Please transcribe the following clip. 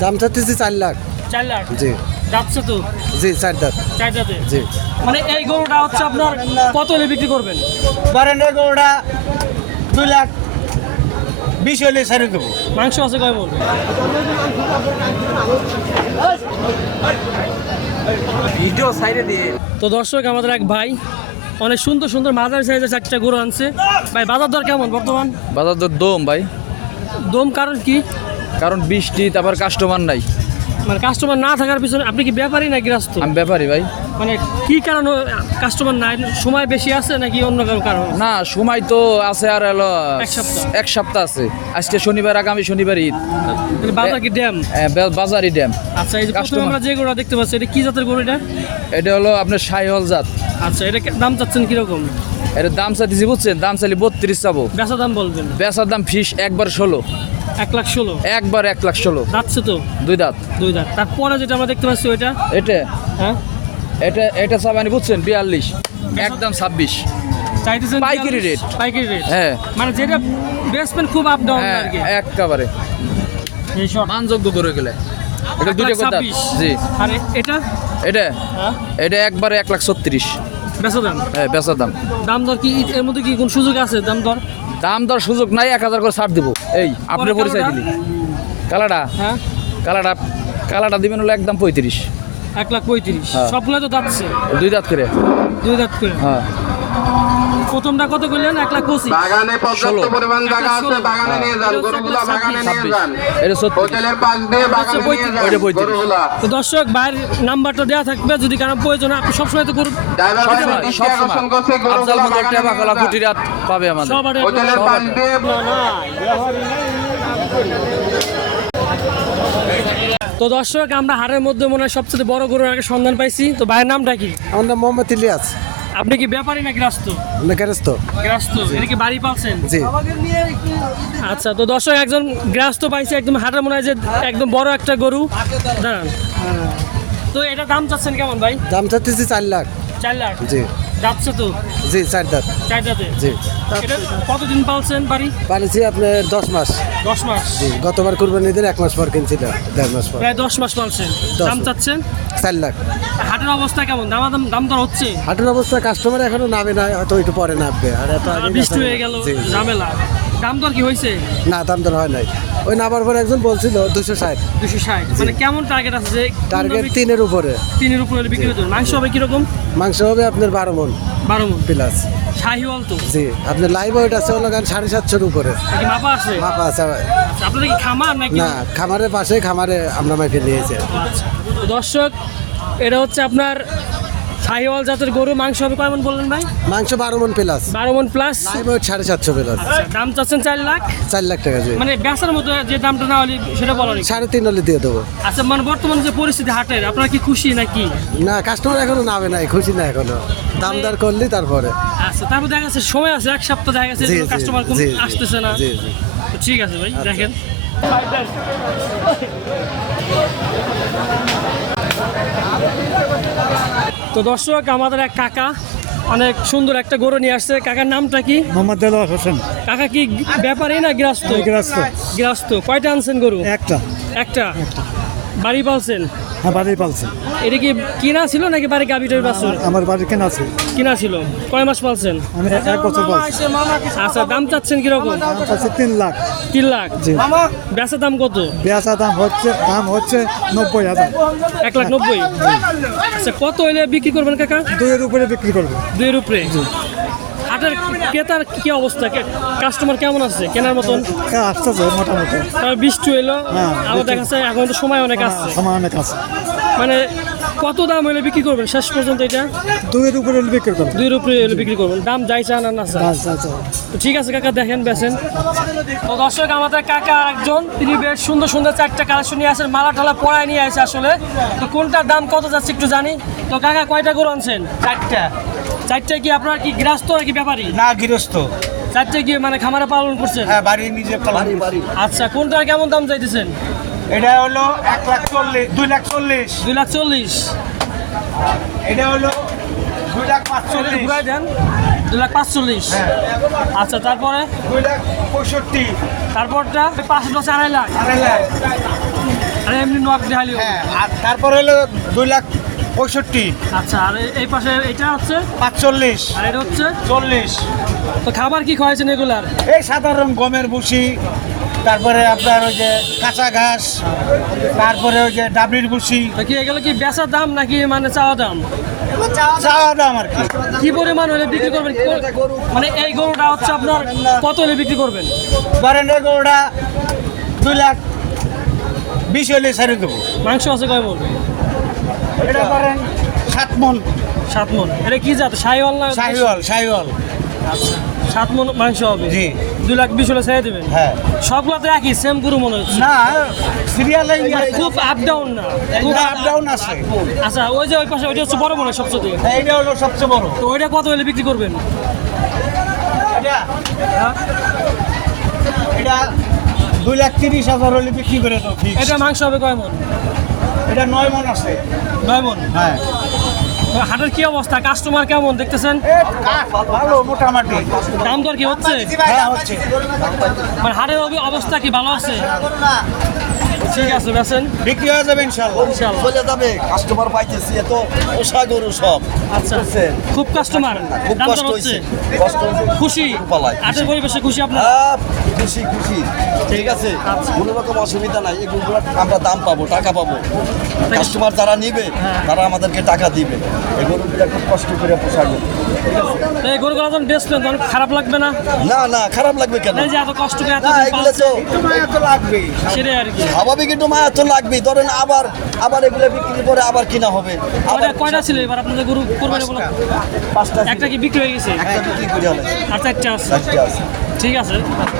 দাম চাচ্ছি চার লাখ। চার লাখ? জি। যাচ্ছে তো? জি চার দাঁত। চার জি। মানে এই গরুটা হচ্ছে আপনার কত হলে বিক্রি করবেন? ধরেন ওই গরুটা দুই লাখ বিশ হলে ছেড়ে দেবো। মাংস আছে কয় ভিডিও সাইডে দিয়ে। তো দর্শক আমাদের এক ভাই অনেক সুন্দর সুন্দর মাঝারি সাইজের চারটা গরু আনছে। ভাই বাজার দর কেমন বর্তমান? বাজার দর দম ভাই। দম কারণ কি? কারণ বৃষ্টি তারপর কাস্টমার নাই। মানে কাস্টমার না থাকার পিছনে আপনি কি ব্যাপারী না গৃহস্থ আমি ব্যাপারী ভাই। মানে কি কারণে কাস্টমার নাই? সময় বেশি আছে নাকি অন্য কারও কারণ? না সময় তো আছে আর হলো এক সপ্তাহ। এক সপ্তাহ আছে। আজকে শনিবার আগামী শনিবার ঈদ। বাজার কি ড্যাম? বাজারই ড্যাম। আচ্ছা এই যে প্রথমে আমরা যে গরুটা দেখতে পাচ্ছি এটা কি জাতের গরু এটা? এটা হলো আপনার সাইহল জাত। আচ্ছা এটা দাম চাচ্ছেন কীরকম? এর দাম চাইতেছি বুঝছেন? দাম চাইলে বত্রিশ চাবো। বেচা দাম বলবেন। বেচার দাম ফিস একবার ষোলো। এক লাখ ষোলো। একবার এক লাখ ষোলো। যাচ্ছে তো দুই দাঁত। দুই লাখ তারপরে যেটা আমরা দেখতে পাচ্ছি ওইটা? এটা? হ্যাঁ? এটা এটা চাবানি বুঝছেন? বিয়াল্লিশ। একদম ছাব্বিশ। চাইতেছেন পাইকারি rate। পাইকারি রেট হ্যাঁ। মানে যেটা বেসমেন্ট খুব আপ ডাউন হ্যাঁ আর কি। একেবারে। মানযোগ্য করে গেলে এটা দুটো দাঁত। ছাব্বিশ। জি। আর এটা? এটা? হ্যাঁ। এটা একবারে এক লাখ ছত্রিশ। বেচা দাম? হ্যাঁ বেচার দাম। দাম দর কি এর মধ্যে কি কোন সুযোগ আছে? দাম দর? দাম দর সুযোগ নাই এক হাজার করে ছাড় দিব। এই আপনি পরিচয়? দিলি কালাটা? হ্যাঁ। কালাটা কালাটা দিবেন হলো একদম পঁয়ত্রিশ। এক লাখ পঁয়ত্রিশ। হ্যাঁ। সবগুলো তো দাঁত দুই দাঁত করে। দুই দাঁত করে? হ্যাঁ। প্রথমটা কত করলেন? এক লাখ পঁচিশ। বাগানে পর্যাপ্ত পরিমাণ জায়গা আছে বাগানে নিয়ে যান গরুগুলা বাগানে নিয়ে যান। এটা সত্যি হোটেলের পাশ দিয়ে বাগানে নিয়ে যান। গরুগুলা। তো দর্শক নাম্বারটা দেওয়া থাকবে। যদি কারও প্রয়োজন হয়, আপনি সবসময় তো করুন ড্রাইভার ভাই দৃষ্টি আকর্ষণ করছে আফজাল গরুগুলা মতো বাগানে টেবা কলা কুটি রাত পাবে আমাদের। হোটেলের পাশ দিয়ে তো দর্শক আমরা হারের মধ্যে মনে হয় সবচেয়ে বড় গরুর আগে সন্ধান পাইছি। তো ভাইয়ের নামটা কি? আমার নাম মোহাম্মদ ইলিয়াস। আপনি কি ব্যাপারী না গ্রাস্ত? গ্যারেস্ত গ্রাস্ত। এটা কি বাড়ি পাচ্ছেন জি। আচ্ছা তো দর্শক একজন গ্রাস্ত পাইছে একদম হাটের মনে হয় যে একদম বড় একটা গরু। দাঁড়ান। তো এটা দাম চাচ্ছেন কেমন ভাই? দাম চাচ্ছি চার লাখ। চার লাখ। জি। যাচ্ছে তো জি চার দাঁত। চার জাতে জি। এটা কতদিন পালছেন বাড়ি? পালিছি দশ মাস। দশ মাস? জি গতবার কুরবানি দিন এক মাস পর কিনছিল দেড় মাস পর। প্রায় দশ মাস পালছেন। দাম চাচ্ছেন? চার লাখ। হাটের অবস্থা কেমন? দাম দাম দাম দর হচ্ছে? হাটের অবস্থা কাস্টমার এখনও নামে না হয়তো একটু পরে নামবে। আর এত বৃষ্টি হয়ে গেল। ঝামেলা। দাম দর কি হয়েছে? না দাম দর হয় নাই। ওই নামার পরে একজন বলছিল দুশো ষাট। দুশো ষাট। মানে কেমন টার্গেট আছে যে টার্গেট তিনের উপরে। তিনের উপরে বিক্রি হতে। মাংস হবে কীরকম? মাংস হবে আপনার বারো মন। বারো মন। প্লাস শাহিওয়াল তো। জি। আপনার লাইভ ওয়েট আছে হলো গান সাড়ে সাতশোর উপরে। মাপা আছে? মাপা আছে আচ্ছা, আপনাদের কি খামার নাকি? না খামারের পাশে খামারে আমরা মাইকে নিয়েছি আচ্ছা। দর্শক এটা হচ্ছে আপনার শাহিওয়াল জাতের গরু মাংস হবে কয় মন বললেন ভাই? মাংস বারো মন প্লাস বারো মন প্লাস সাড়ে সাতশো প্লাস দাম চাচ্ছেন চার লাখ? চার লাখ টাকা মানে বেচার মতো যে দামটা না হলে সেটা বলো নাকি? সাড়ে তিন হলে দিয়ে দেবো। আচ্ছা মানে বর্তমান যে পরিস্থিতি হাটের আপনারা কি খুশি নাকি? না কাস্টমার এখনও নামে নাই খুশি না এখনও। দাম দর করলি তারপরে। আচ্ছা তারপর দেখা যাচ্ছে সময় আছে এক সপ্তাহ দেখা গেছে কাস্টমার। আসতেছে না। ঠিক আছে ভাই দেখেন। তো দর্শক আমাদের এক কাকা অনেক সুন্দর একটা গরু নিয়ে আসছে। কাকার নামটা কি? মোহাম্মদ দেলোয়ার হোসেন। কাকা কি ব্যাপারে না গৃহস্থ? গৃহস্থ। গৃহস্থ। কয়টা আনছেন গরু? একটা। একটা। বাড়ি পালছেন? হ্যাঁ বাড়ি পালছে। এটা কি কিনা ছিল নাকি বাড়ি গাবিটার বাছুর? আমার বাড়ি কেনা আছে কিনা ছিল। কয় মাস পালছেন? আমি এক বছর পালছি। আচ্ছা দাম চাচ্ছেন কীরকম? দাম পাচ্ছি তিন লাখ। তিন লাখ? জি। বেচার দাম কত? বেচা দাম হচ্ছে দাম হচ্ছে নব্বই হাজার। এক লাখ নব্বই? আচ্ছা কত হইলে বিক্রি করবেন কাকা? দুইয়ের উপরে বিক্রি করবে। দুইয়ের উপরে? হাটের ক্রেতার কি অবস্থা? কাস্টমার কেমন আছে? কেনার মতন? হ্যাঁ আসতেছে মোটামুটি। বৃষ্টি হইল। হ্যাঁ, আবার দেখা যাচ্ছে এখন তো সময় অনেক আসছে সময় অনেক আছে। মানে কত দাম হইলে বিক্রি করবেন? শেষ পর্যন্ত এটা? দুইয়ের উপরে বিক্রি করবে দুইয়ের উপরে হইলে বিক্রি করবেন। দাম যাই চান আর না চান। তো ঠিক আছে কাকা দেখেন বেছেন তো দর্শক আমাদের কাকা একজন তিনি বেশ সুন্দর সুন্দর চারটা কালেকশন নিয়ে আসেন। মালা টালা পড়ায় নিয়ে আসে আসলে। তো কোনটার দাম কত যাচ্ছে একটু জানি। তো কাকা কয়টা গরু আনছেন? চারটা। চারটা কি আপনার কি গ্রাস্ত নাকি ব্যাপারী? না গৃহস্থ। চারটা কি মানে খামারে পালন করছেন? হ্যাঁ বাড়ি নিজে পালন বাড়ি আচ্ছা কোনটার কেমন দাম চাইতেছেন? এটা হলো এক লাখ চল্লিশ দুই লাখ চল্লিশ। দুই লাখ চল্লিশ। এটা হলো দুই লাখ পাঁচচল্লিশ। ঘুরাই দেন। দুই লাখ পাঁচচল্লিশ। আচ্ছা তারপরে? দুই লাখ পঁয়ষট্টি। তারপরটা? পাঁচ দশ আড়াই লাখ। আড়াই লাখ। আর এমনি নোয়াখালী হালি হ্যাঁ আর তারপর হলো দুই লাখ পঁয়ষট্টি। আচ্ছা আর এই- পাশে এটা হচ্ছে? পাঁচচল্লিশ। আর এটা হচ্ছে? চল্লিশ। তো খাবার কি খাওয়াইছেন এগুলার? এই সাধারণ গমের ভুসি তারপরে আপনার ওই যে কাঁচা ঘাস তারপরে ওই যে ডাবলির ভুসি। তো কি এগুলো কি বেচার দাম নাকি মানে চাওয়া দাম? চাওয়া দাম আর কি। কি পরিমাণ হলে বিক্রি করবেন? মানে এই গরুটা হচ্ছে আপনার কত হলে বিক্রি করবেন? ধরেন এই গরুটা দুই লাখ বিশ হলে ছেড়ে দেবো। মাংস আছে কয় মন এটা ধরেন সাত মন সাত মন এটা কি জাত? সাইওয়াল না শাহিওয়াল শাহিওয়াল। আচ্ছা। সাত মন মাংস হবে। জি। দুই লাখ বিশ হলে ছেড়ে দেবেন? হ্যাঁ। সবগুলো তো একই সেম গরু মনে হচ্ছে? না সিরিয়ালে খুব আপ ডাউন না। খুব আপ ডাউন আছে। আচ্ছা ওই যে ওই পাশে ওইটা হচ্ছে বড় মনে হয় সবচেয়ে এইটা হলো সবচেয়ে বড়। তো ওইটা কত হলে বিক্রি করবেন? এটা? এটা দুই লাখ তিরিশ হাজার হলে বিক্রি করে দাও এটা মাংস হবে কয় মন? এটা নয় মন আছে। নয় মন? হ্যাঁ। হাটের কি অবস্থা? কাস্টমার কেমন দেখতেছেন? ভালো মোটামুটি। দাম দর কি হচ্ছে? হ্যাঁ হচ্ছে। মানে হাটের অবি- অবস্থা কি ভালো আছে? ঠিক আছে বেছেন বিক্রি হয়ে যাবে ইনশাল্লাহ ইনশাল্লাহ চলে যাবে কাস্টমার পাইতেছি এত পোষা গরু সব। আচ্ছা খুব কাস্টমার খুব কষ্ট হচ্ছে। কষ্ট খুশি? পালাই হাটের পরিবেশে খুশি আপনার? খুশি খুশি। ঠিক আছে? কোনো রকম অসুবিধা নাই। এগুলো আমরা দাম পাবো টাকা পাবো। কাস্টমার যারা নিবে তারা আমাদেরকে টাকা দিবে। এই গরুগুলো খুব কষ্ট করে পোষা গরু। এই গরুগুলো যখন বেচবেন তখন খারাপ লাগবে না? না না খারাপ লাগবে কেন? এই যে এত কষ্ট করে এত সেটাই আর কি। স্বাভাবিক একটু মায়া তো লাগবেই। ধরেন আবার আবার এগুলো বিক্রি করে আবার কিনা হবে। আবার কয়টা কয়টা ছিল এবার আপনাদের গরু কোরবানি বলো পাঁচটা একটা কি বিক্রি হয়ে গেছে? একটা বিক্রি করে হলে আর চারটা আছে। চারটে আছে। ঠিক আছে।